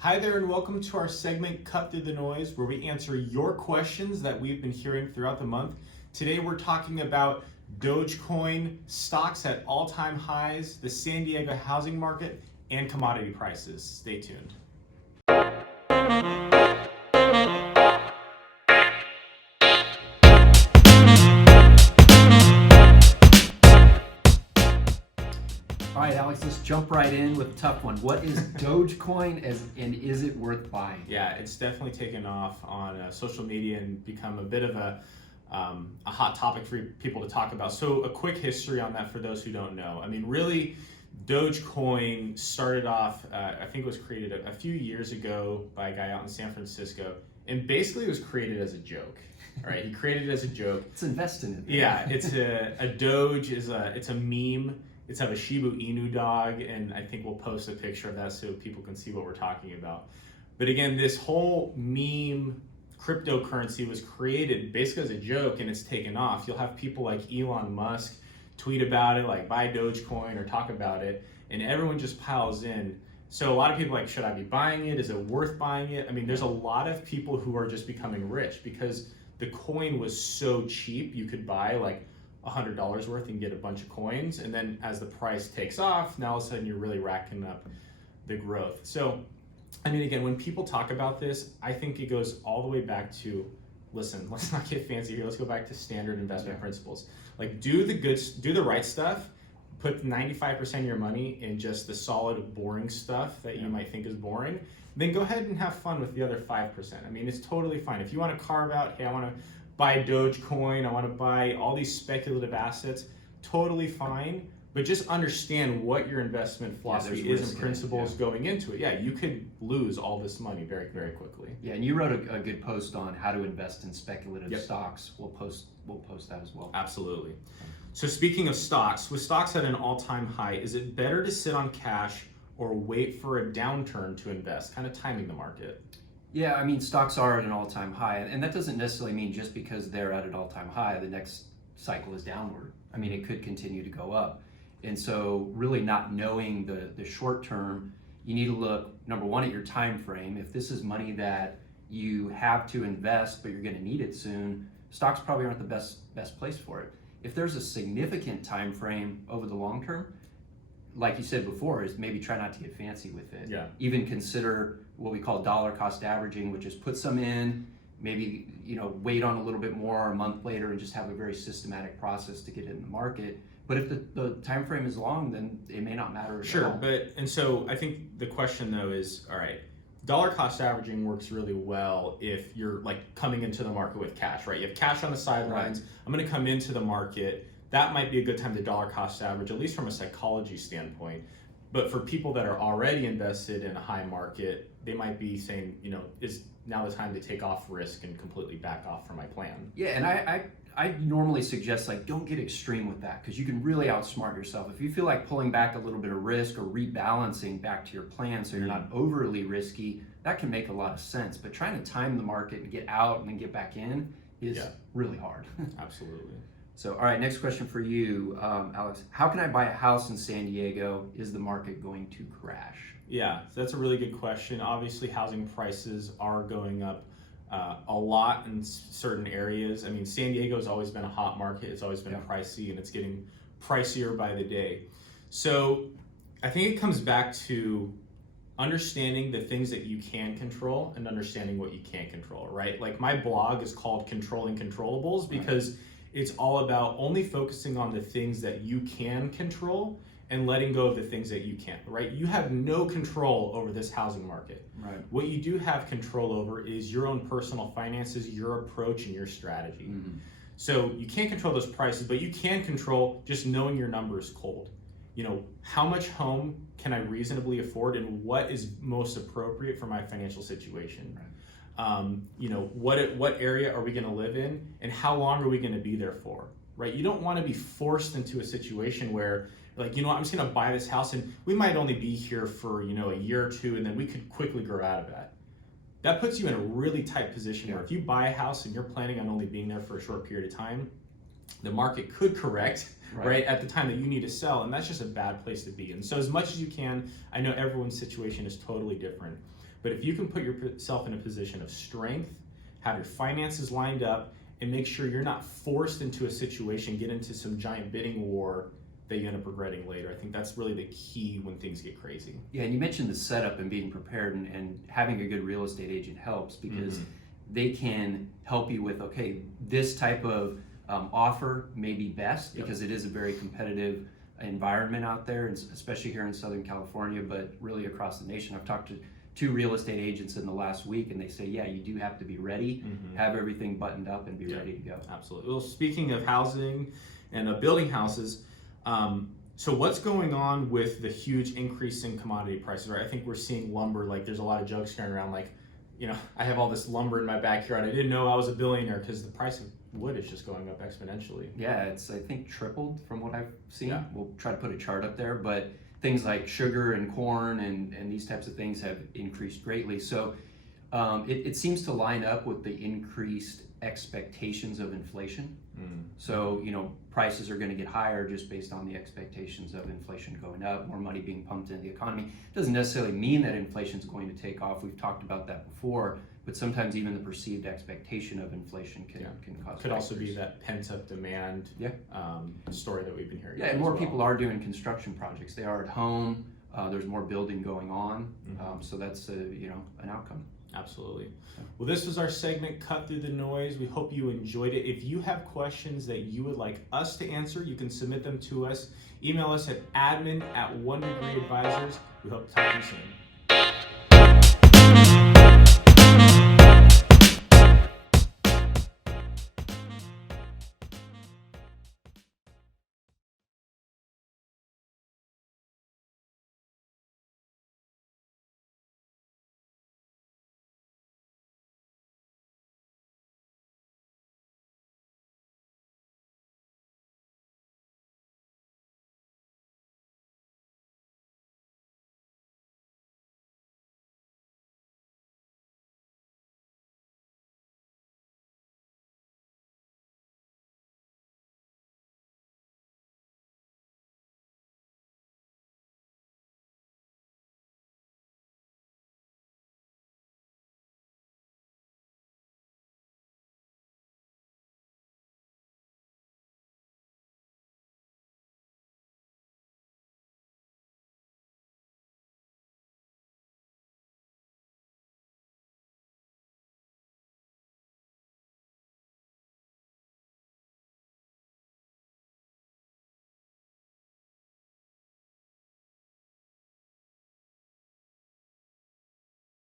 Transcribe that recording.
Hi there and welcome to our segment Cut Through the Noise, where we answer your questions that we've been hearing throughout the month. Today we're talking about Dogecoin, stocks at all-time highs, the San Diego housing market, and commodity prices. Stay tuned. All right, Alex, let's jump right in with a tough one. What is Dogecoin and is it worth buying? Yeah, it's definitely taken off on social media and become a bit of a hot topic for people to talk about. So a quick history on that for those who don't know. I mean, really, Dogecoin started off, I think it was created a few years ago by a guy out in San Francisco, and basically it was created as a joke. All right, he created it as a joke. Let's invest in it. Yeah, it's a Doge it's a meme. It's of a Shiba Inu dog, and I think we'll post a picture of that so people can see what we're talking about. But again, this whole meme cryptocurrency was created basically as a joke, and it's taken off. You'll have people like Elon Musk tweet about it, like buy Dogecoin or talk about it, and everyone just piles in. So a lot of people are like, should I be buying it? Is it worth buying it? I mean, there's a lot of people who are just becoming rich because the coin was so cheap. You could buy like $100 worth and get a bunch of coins, and then as the price takes off, now all of a sudden you're really racking up the growth. So I mean, again, when people talk about this, I think it goes all the way back to, listen, let's not get fancy here, let's go back to standard investment principles. Like do the right stuff, put 95% of your money in just the solid boring stuff that you might think is boring, then go ahead and have fun with the other 5%. I mean, it's totally fine. If you want to carve out, hey, I want to buy Dogecoin, I want to buy all these speculative assets, totally fine, but just understand what your investment philosophy is and principles going into it. Yeah, you could lose all this money very, very quickly. Yeah, and you wrote a good post on how to invest in speculative stocks. We'll post that as well. Absolutely. So speaking of stocks, with stocks at an all-time high, is it better to sit on cash or wait for a downturn to invest? Kind of timing the market. Yeah, I mean, stocks are at an all-time high, and that doesn't necessarily mean just because they're at an all-time high, the next cycle is downward. I mean, it could continue to go up. And so really not knowing the short term, you need to look, number one, at your time frame. If this is money that you have to invest, but you're going to need it soon, stocks probably aren't the best place for it. If there's a significant time frame over the long term, like you said before, is maybe try not to get fancy with it. Yeah. Even consider what we call dollar cost averaging, which is put some in, maybe wait on a little bit more a month later and just have a very systematic process to get it in the market. But if the time frame is long, then it may not matter at all. And so I think the question though is, all right, dollar cost averaging works really well if you're like coming into the market with cash, right? You have cash on the sidelines. Right. I'm going to come into the market. That might be a good time to dollar cost average, at least from a psychology standpoint. But for people that are already invested in a high market, they might be saying, is now the time to take off risk and completely back off from my plan? Yeah, and I normally suggest don't get extreme with that because you can really outsmart yourself. If you feel like pulling back a little bit of risk or rebalancing back to your plan so you're not overly risky, that can make a lot of sense. But trying to time the market and get out and then get back in is really hard. Absolutely. So, all right, next question for you, Alex. How can I buy a house in San Diego? Is the market going to crash? Yeah, so that's a really good question. Obviously, housing prices are going up a lot in certain areas. I mean, San Diego has always been a hot market. It's always been pricey, and it's getting pricier by the day. So I think it comes back to understanding the things that you can control and understanding what you can't control, right? Like my blog is called Controlling Controllables because it's all about only focusing on the things that you can control and letting go of the things that you can't, right? You have no control over this housing market. Right. What you do have control over is your own personal finances, your approach, and your strategy. Mm-hmm. So you can't control those prices, but you can control just knowing your numbers cold. How much home can I reasonably afford and what is most appropriate for my financial situation? Right. What area are we going to live in and how long are we going to be there for, right? You don't want to be forced into a situation where I'm just going to buy this house and we might only be here for, a year or two and then we could quickly grow out of that. That puts you in a really tight position where if you buy a house and you're planning on only being there for a short period of time, the market could correct right at the time that you need to sell, and that's just a bad place to be. And so as much as you can, I know everyone's situation is totally different, But if you can put yourself in a position of strength, have your finances lined up, and make sure you're not forced into a situation, get into some giant bidding war that you end up regretting later. I think that's really the key when things get crazy. Yeah, and you mentioned the setup and being prepared, and having a good real estate agent helps because they can help you with, okay, this type of offer may be best because it is a very competitive environment out there, and especially here in Southern California, but really across the nation. I've talked to 2 real estate agents in the last week, and they say, yeah, you do have to be ready, have everything buttoned up, and be ready to go. Absolutely. Well, speaking of housing and building houses, so what's going on with the huge increase in commodity prices, right? I think we're seeing lumber, like there's a lot of jokes going around, like, you know, I have all this lumber in my backyard. I didn't know I was a billionaire because the price of wood is just going up exponentially. Yeah, it's, I think, tripled from what I've seen. Yeah. We'll try to put a chart up there, but things like sugar and corn and these types of things have increased greatly. So it seems to line up with the increased expectations of inflation. So, you know, prices are going to get higher just based on the expectations of inflation going up, more money being pumped into the economy. Doesn't necessarily mean that inflation is going to take off. We've talked about that before, but sometimes even the perceived expectation of inflation can cause. Could also be that pent-up demand story that we've been hearing. Yeah, and more people are doing construction projects. They are at home. There's more building going on, so that's you know, an outcome. Absolutely. Well, this was our segment, Cut Through the Noise. We hope you enjoyed it. If you have questions that you would like us to answer, you can submit them to us. Email us at admin@onedegreeadvisors. We hope to talk to you soon.